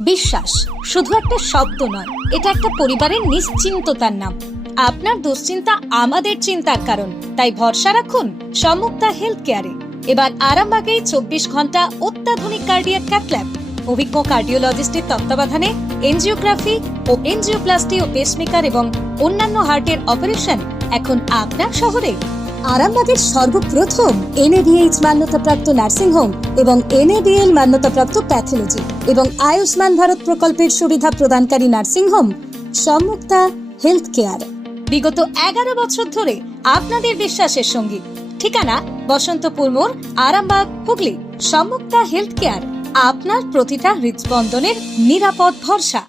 বিশ্বাস শুধু একটা শব্দ নয়, এটা একটা পরিবারের নিশ্চিন্ততার নাম। আপনার দুশ্চিন্তা আমাদের চিন্তার কারণ, তাই ভরসা রাখুন সম্মুক্তা হেলথ কেয়ারে। এবার আরামবাগে 24 ঘন্টা অত্যাধুনিক কার্ডিয়াক ক্যাথল্যাব, অভিজ্ঞ কার্ডিওলজিস্টের তত্ত্বাবধানে এনজিওগ্রাফি ও এনজিওপ্লাস্টি ও পেসমেকার এবং অন্যান্য হার্টের অপারেশন এখন আপনার শহরে। আরামবাগের সর্বপ্রথম NABH মান্যতাপ্রাপ্ত নার্সিং হোম এবং NABL মান্যতাপ্রাপ্ত প্যাথোলজি এবং আয়ুষ্মান ভারত প্রকল্পের সুবিধা প্রদানকারী নার্সিং হোম সম্মুক্তা হেলথ কেয়ার। বিগত 11 বছর ধরে আপনাদের বিশ্বাসের সঙ্গী। ঠিকানা বসন্তপুর মোড়, আরামবাগ, হুগলি। সম্মুক্তা হেলথ কেয়ার, আপনার প্রতিটা হৃদস্পন্দনের নিরাপদ ভরসা।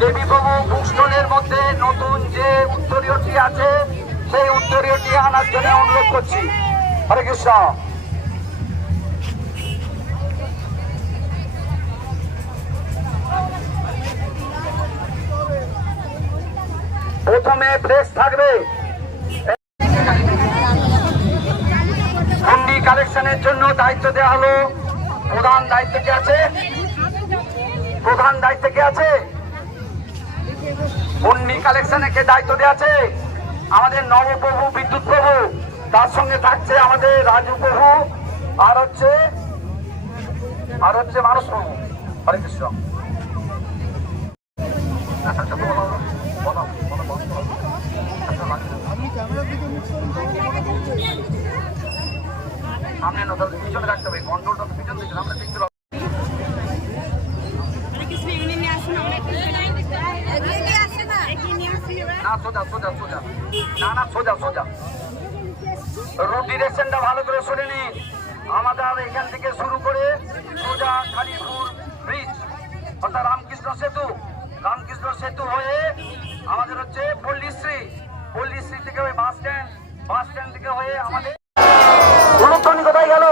দেবীপ্রভু বুকস্টলের মধ্যে নতুন যে উত্তরীয়টি আছে সেই উত্তরীয়টি আনার জন্য অনুরোধ করছি। হরে কৃষ্ণ। প্রথমে প্রেস থাকবে। কালেকশনের জন্য দায়িত্ব দেওয়া হলো। প্রধান দায়িত্ব কে আছে? প্রধান দায়িত্ব কে আছে? হুন্ডি কালেকশনে কে দায়িত্ব দেওয়া আছে? আমাদের নবপ্রভু বিদ্যুৎ প্রভু, তার সঙ্গে থাকছে আমাদের রাজু প্রভু, আর হচ্ছে মানস প্রভু। হরে কৃষ্ণ। সামনে না, তাহলে পিছনে রাখতে হবে, কন্ট্রোলটা তো পিছন দিকে আমরা দেখতে পাবো। না সোজা সোজা সোজা, না সোজা সোজা। রুট ডিরেকশনটা ভালো করে শুনে নিন। আমাদের এখান থেকে শুরু করে সোজা কালীপুর ব্রিজ অর্থাৎ রামকৃষ্ণ সেতু হয়ে আমাদের হচ্ছে পল্লীশ্রী থেকে ওই বাস স্ট্যান্ড থেকে হয়ে আমাদের উলুধ্বনি কোথায় গেল?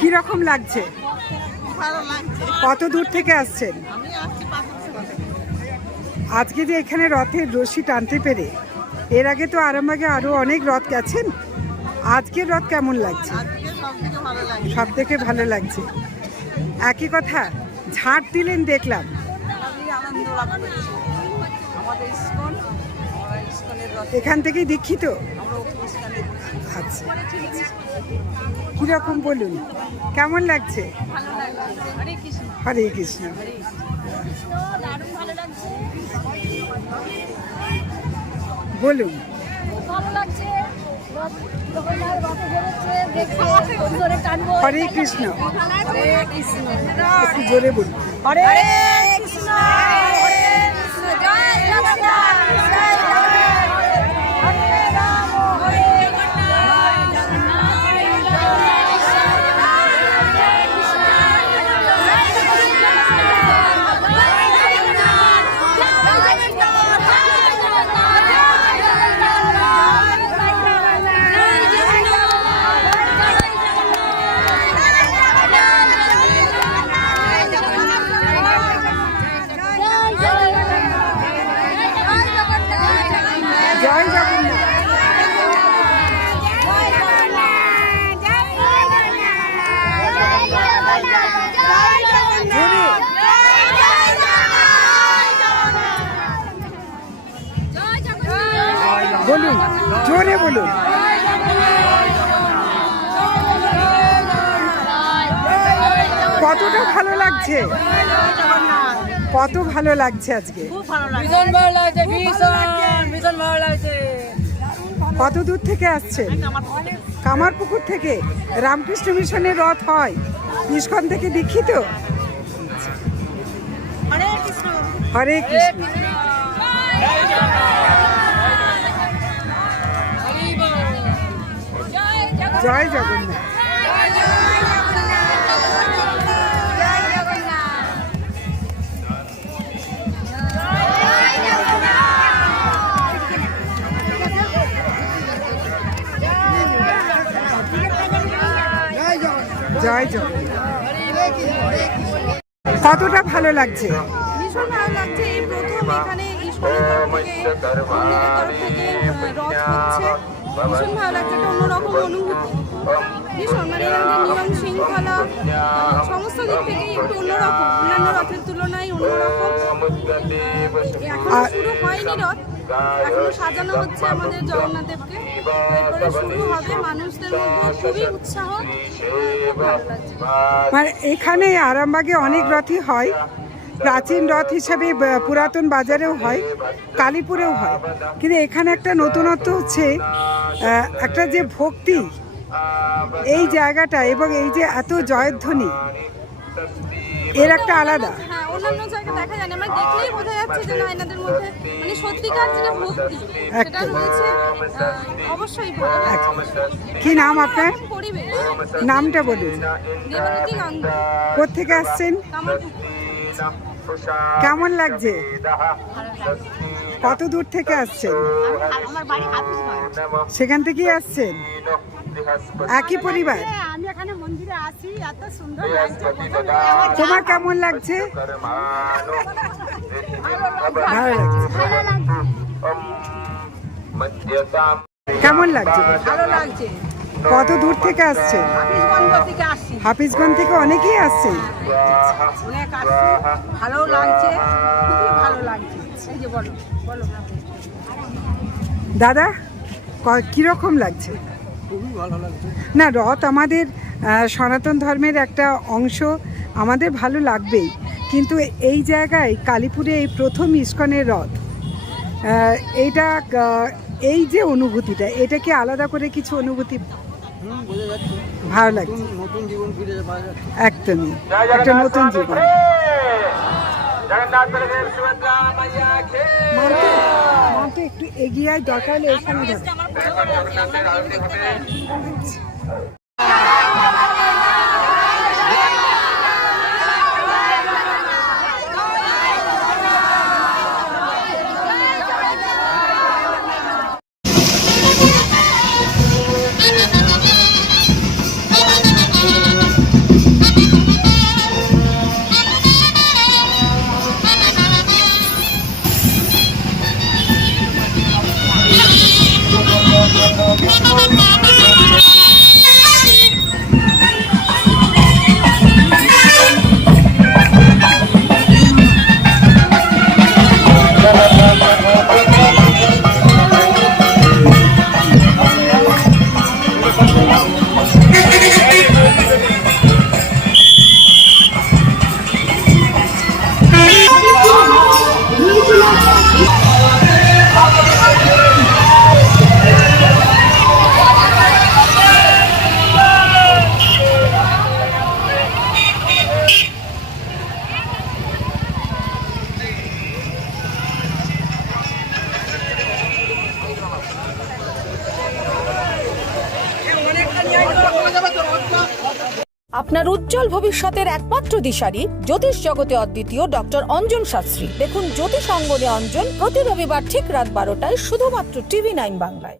কিরকম লাগছে? ভালো লাগছে। কত দূর থেকে আসছেন? আমি আসছি পাথরছড়া থেকে। আজকে যে এখানে রথের রশি টানতে পেরে, এর আগে তো আরামবাগে আরো অনেক রথ গেছেন, আজকের রথ কেমন লাগছে? আজকে সবথেকে ভালো লাগছে। সব থেকে ভালো লাগছে। একই কথা, ঝাঁট দিলেন দেখলাম। আমি আনন্দ লাভ করছি। আমাদের আমরা ইস্কনের রথ, এখান থেকেই দীক্ষিত? আমরা ইস্কনের আচ্ছা, কিরকম বলুন, কেমন লাগছে? ভালো লাগছে। হরে কৃষ্ণ। হরে কৃষ্ণ। দারুণ ভালো লাগছে। বলুন। ভালো লাগছে। হরে কৃষ্ণ। হরে কৃষ্ণ। একটু জোরে বলুন। হরে কৃষ্ণ। হরে কৃষ্ণ। জয় জগন্নাথ। জয় জগন্নাথ। হরে রাম। হরে জয় জগন্নাথ। বলুন, জোরে বলুন। কতটা ভালো লাগছে? কত ভালো লাগছে আজকে? ভীষণ ভালো লাগছে। ভীষণ ভালো লাগছে। কত দূর থেকে আসছেন? কামারপুকুর থেকে। রামকৃষ্ণ মিশনের রথ হয়, ইস্কন থেকে দীক্ষিত? হরে কৃষ্ণ। হরে কৃষ্ণ। জয় জগন্নাথ। জয় জগন্নাথ। কতটা ভালো লাগছে? ভীষণ ভালো লাগছে। এই প্রথম এখানে ইস্কনের তরফ থেকে রথ হচ্ছে। ভীষণ ভালো লাগছে, একটা অন্যরকম অনুভূতি। ভীষণ মানে এখানে নিয়ম শৃঙ্খলা সমস্ত দিক থেকেই একটু অন্যরকম, অন্যান্য রথের তুলনায় অন্যরকম। এখনো শুরু হয়নি রথ, এখনো সাজানো হচ্ছে আমাদের জগন্নাথ দেবকে। এরপরে শুরু হবে। মানুষদের মধ্যে খুবই উৎসাহ, খুব ভালো লাগছে। মানে এখানে আরামবাগে অনেক রথই হয়, প্রাচীন রথ হিসাবে পুরাতন বাজারেও হয়, কালীপুরেও হয়, কিন্তু এখানে একটা নতুনত্ব হচ্ছে একটা যে ভক্তি এই জায়গাটা, এবং এই যে এত জয়ধ্বনি, এর একটা আলাদা। হ্যাঁ, অন্যান্য জায়গায় দেখা যায় না, আমরা দেখলেই বোঝা যাচ্ছে যে না এনাদের মধ্যে মানে সত্যিকার যেটা ভক্তি সেটা একদম। রয়েছে। অবশ্যই ভালো লাগছে। কি নাম আপনার? পরিবেশ নামটা বলুন। দেবনীতি গাঙ্গুলি, কোত্থেকে আসছেন? কামারপুকুর। কেমন লাগছে? কত দূর থেকে আসছেন? আমার বাড়ি হাফিজগঞ্জ। সেখান থেকেই আসছেন? একই পরিবার? আমি এখানে মন্দিরে আসি, এত সুন্দর লাগছে। তোমার কেমন লাগছে? ভালো লাগছে। কেমন লাগছে? ভালো লাগছে। কত দূর থেকে আসছেন? হাফিজগঞ্জ থেকে আসছি, হাফিজগঞ্জ থেকে অনেকেই আসছে। অনেক আসছি, ভালো লাগছে, খুবই ভালো লাগছে। এই যে বলো বলো। দাদা কিরকম লাগছে? না, রথ আমাদের সনাতন ধর্মের একটা অংশ, আমাদের ভালো লাগবেই, কিন্তু এই জায়গায় কালীপুরে এই প্রথম ইস্কনের রথ, এইটা এই যে অনুভূতিটা, এটা কি আলাদা করে কিছু অনুভূতি ভালো লাগছে? নতুন জীবন ফিরে পাওয়া যাচ্ছে। একদমই একটা নতুন জীবন। জগন্নাথ বলদেব সুভদ্রা মাইয়া কে মাকে একটু এগিয়ে আয়, দরকার হলে এখানে যাবে। জগন্নাথের আরতি হবে। আপনার উজ্জ্বল ভবিষ্যতের একমাত্র দিশারি জ্যোতিষ জগতে অদ্বিতীয় ডক্টর অঞ্জন শাস্ত্রী। দেখুন জ্যোতিষ অঙ্গনে অঞ্জন প্রতি রবিবার ঠিক রাত 12টায় শুধুমাত্র TV9 বাংলায়।